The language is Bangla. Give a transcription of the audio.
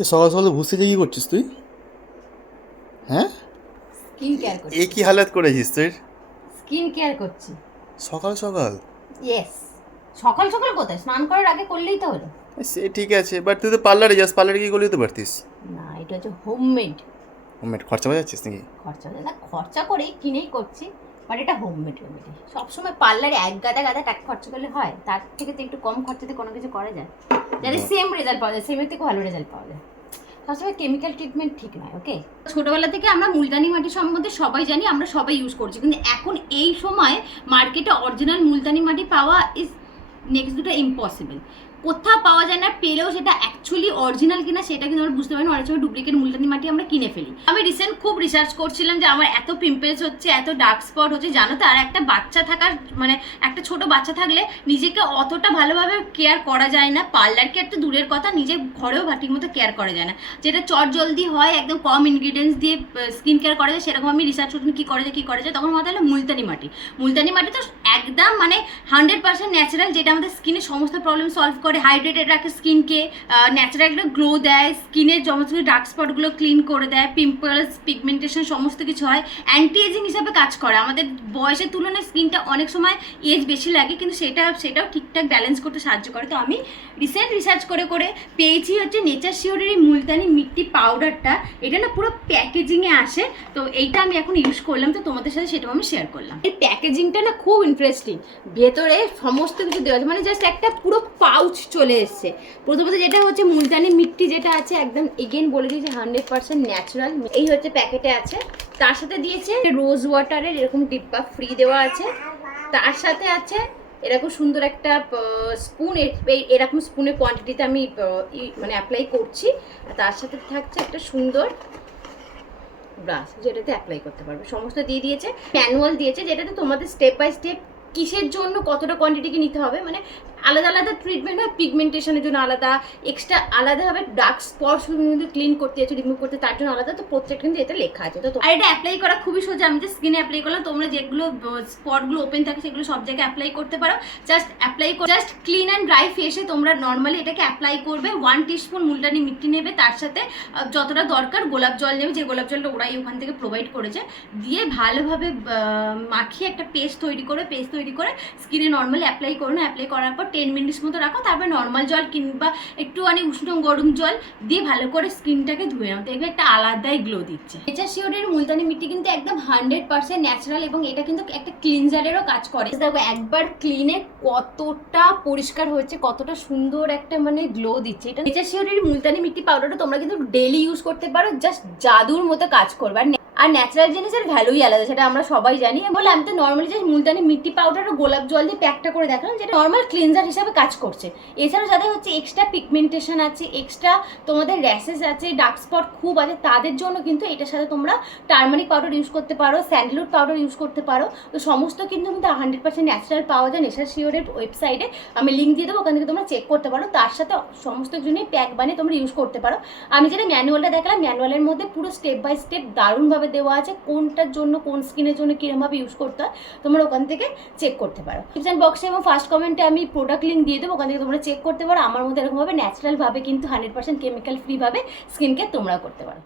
সকাল সকাল ঘুরতে গিয়ে কি করছিস তুই? হ্যাঁ, স্কিন কেয়ার করছি। এ কি হালাত করেছিস তুই স্কিন কেয়ার করছি। সকাল সকাল? ইয়েস। সকাল সকাল কোথায়, স্নান করার আগে করলেই তো হলো। সে ঠিক আছে, বাট তুই তো পার্লারে যাস, পার্লারে গিয়ে করলে তো পারতিস। না, এটা হচ্ছে হোমমেড। হোমমেড খরচা বাজাচ্ছিস নাকি? খরচা না, খরচা করেই কিনেই করছি। বাট এটা হোমমেড রেমেডি। সবসময় পার্লারে এক গাদা গাদা টাকা খরচা করলে হয়, তার থেকে তো একটু কম খরচাতে কোনো কিছু করা যায়, যাতে সেম রেজাল্ট পাওয়া যায়, সেমের থেকে ভালো রেজাল্ট পাওয়া যায়। সবসময় কেমিক্যাল ট্রিটমেন্ট ঠিক নয়। ওকে, ছোটবেলা থেকে আমরা মুলতানি মাটি সম্বন্ধে সবাই জানি, আমরা সবাই ইউজ করছি, কিন্তু এখন এই সময় মার্কেটে অরিজিনাল মুলতানি মাটি পাওয়া ইজ নেক্সট দুটো ইম্পসিবল। কোথাও পাওয়া যায় না, পেলেও সেটা অ্যাকচুয়ালি অরিজিনাল কিনা সেটা কিন্তু আমরা বুঝতে পারি না। অনেক সময় ডুপ্লিকেট মুলতানি মাটি আমরা কিনে ফেলি। আমি রিসেন্ট খুব রিসার্চ করছিলাম যে আমার এত পিম্পলস হচ্ছে, এত ডার্ক স্পট হচ্ছে, জানো তো। আর একটা বাচ্চা থাকার মানে একটা ছোট বাচ্চা থাকলে নিজেকে অতটা ভালোভাবে কেয়ার করা যায় না। পার্লার কেয়ার তো দূরের কথা, নিজে ঘরেও ভাটির মতো কেয়ার করা যায় না। যেটা চট জলদি হয়, একদম কম ইনগ্রিডিয়েন্টস দিয়ে স্কিন কেয়ার করা যায়, সেরকম আমি রিসার্চ করছি কী করা যায়। তখন মাথায় হলো মুলতানি মাটি। মুলতানি মাটি তো একদম মানে 100% ন্যাচারাল, যেটা আমাদের স্কিনের সমস্ত প্রবলেম সলভ করে, হাইড্রেটেড রাখে স্কিনকে, ন্যাচারাল একটা গ্লো দেয়, স্কিনের সমস্ত ডার্ক স্পটগুলো ক্লিন করে দেয়, পিম্পলস পিগমেন্টেশন সমস্ত কিছু হয়, অ্যান্টি এজিং হিসাবে কাজ করে। আমাদের বয়সের তুলনায় স্কিনটা অনেক সময় এজ বেশি লাগে, কিন্তু সেটাও ঠিকঠাক ব্যালেন্স করতে সাহায্য করে। তো আমি রিসেন্ট রিসার্চ করে পেয়েছি হচ্ছে নেচার শিওরের এই মুলতানি মিট্টি পাউডারটা। এটা না পুরো প্যাকেজিংয়ে আসে, তো এইটা আমি এখন ইউজ করলাম, তো তোমাদের সাথে সেটাও আমি শেয়ার করলাম। এই প্যাকেজিংটা না খুব ইন্টারেস্টিং, ভেতরে সমস্ত কিছু দেওয়া আছে, মানে জাস্ট একটা পুরো পাউচ চলে এসছে। প্রথমত যেটা হচ্ছে মুলতানি মিট্টি যেটা আছে, একদম এগেন বলে দিয়েছে 100% ন্যাচারাল, এই হচ্ছে প্যাকেটে আছে। তার সাথে দিয়েছে রোজ ওয়াটারের এরকম ডিব্বা ফ্রি দেওয়া আছে। তার সাথে আছে এরকম সুন্দর একটা স্পুন, এরকম স্পুনের কোয়ান্টিটিতে আমি মানে অ্যাপ্লাই করছি। তার সাথে থাকছে একটা সুন্দর ব্রাশ, যেটাতে অ্যাপ্লাই করতে পারবে। সমস্ত দিয়ে দিয়েছে, ম্যানুয়াল দিয়েছে, যেটাতে তোমাদের স্টেপ বাই স্টেপ কিসের জন্য কতটা কোয়ান্টিটি নিতে হবে, মানে আলাদা আলাদা ট্রিটমেন্ট হয়। পিগমেন্টেশনের জন্য আলাদা, এক্সট্রা আলাদাভাবে ডার্ক স্পটস কিন্তু ক্লিন করতে আছে, রিমুভ করতে, তার জন্য আলাদা। তো প্রত্যেকটা কিন্তু এটা লেখা আছে। তো আর এটা অ্যাপ্লাই করা খুবই সোজা। আমি যে স্কিনে অ্যাপ্লাই করলাম, তোমরা যেগুলো স্পটগুলো ওপেন থাকে সেগুলো সব জায়গায় অ্যাপ্লাই করতে পারো। জাস্ট ক্লিন অ্যান্ড ড্রাই ফেসে তোমরা নর্মালি এটাকে অ্যাপ্লাই করবে। 1 টিস্পুন মুলতানি মিট্টি নেবে, তার সাথে যতটা দরকার গোলাপ জল নেবে, যে গোলাপ জলটা ওরাই ওখান থেকে প্রোভাইড করেছে, দিয়ে ভালোভাবে মাখিয়ে একটা পেস্ট তৈরি করে স্কিনে নর্মালি অ্যাপ্লাই করো না। অ্যাপ্লাই করার পর 10 মিনিটস মতো রাখো, তারপর নর্মাল জল কিংবা একটুখানি উষ্ণ গরম জল দিয়ে ভালো করে স্কিনটাকে ধুয়ে নাও, দেখবে একটা আলাদাই গ্লো দিচ্ছে। নেচার শিওরের মুলতানি মিট্টি কিন্তু একদম 100% ন্যাচারাল, এবং এটা কিন্তু একটা ক্লিনজারেরও কাজ করে। দেখো একবার ক্লিনে কতটা পরিষ্কার হয়েছে, কতটা সুন্দর একটা মানে গ্লো দিচ্ছে। এটা নেচার শিওরের মুলতানি মিট্টি পাউডারটা তোমরা কিন্তু ডেইলি ইউজ করতে পারো, জাস্ট জাদুর মতো কাজ করবে। আর ন্যাচারাল জিনিসের ভ্যালুই আলাদা, সেটা আমরা সবাই জানি। বলে আমি তো normally just Multani mitti powder ও গোলাপ জল দিয়ে প্যাকটা করে দেখালাম, যেটা নর্মাল ক্লিনজার হিসাবে কাজ করছে। এছাড়াও যাদের হচ্ছে এক্সট্রা পিগমেন্টেশন আছে, এক্সট্রা তোমাদের র্যাশেস আছে, ডার্ক স্পট খুব আছে, তাদের জন্য কিন্তু এটার সাথে তোমরা টার্মারিক পাউডার ইউজ করতে পারো, স্যান্ডেলউড পাউডার ইউজ করতে পারো। তো সমস্ত কিন্তু 100% ন্যাচারাল পাওয়া যায় নেচার শিওরের ওয়েবসাইটে। আমি লিঙ্ক দিয়ে দেবো, ওখান থেকে তোমরা চেক করতে পারো। তার সাথে সমস্ত জন্যই প্যাক বানিয়ে তোমরা ইউজ করতে পারো। আমি যেটা ম্যানুয়ালটা দেখালাম, ম্যানুয়ালের মধ্যে পুরো স্টেপ বাই স্টেপ দারুণভাবে দেওয়া আছে, কোনটার জন্য কোন স্কিনের জন্য কিরমভাবে ইউজ করতে হয় তোমরা ওখান থেকে চেক করতে পারো। ডিসক্রিপশন বক্সে এবং ফার্স্ট কমেন্টে আমি প্রোডাক্ট লিঙ্ক দিয়ে দেবো, ওখান থেকে তোমরা চেক করতে পারো। আমার মধ্যে এরকমভাবে ন্যাচারালভাবে কিন্তু 100% কেমিক্যাল ফ্রিভাবে স্কিন কেয়ার তোমরাও করতে পারো।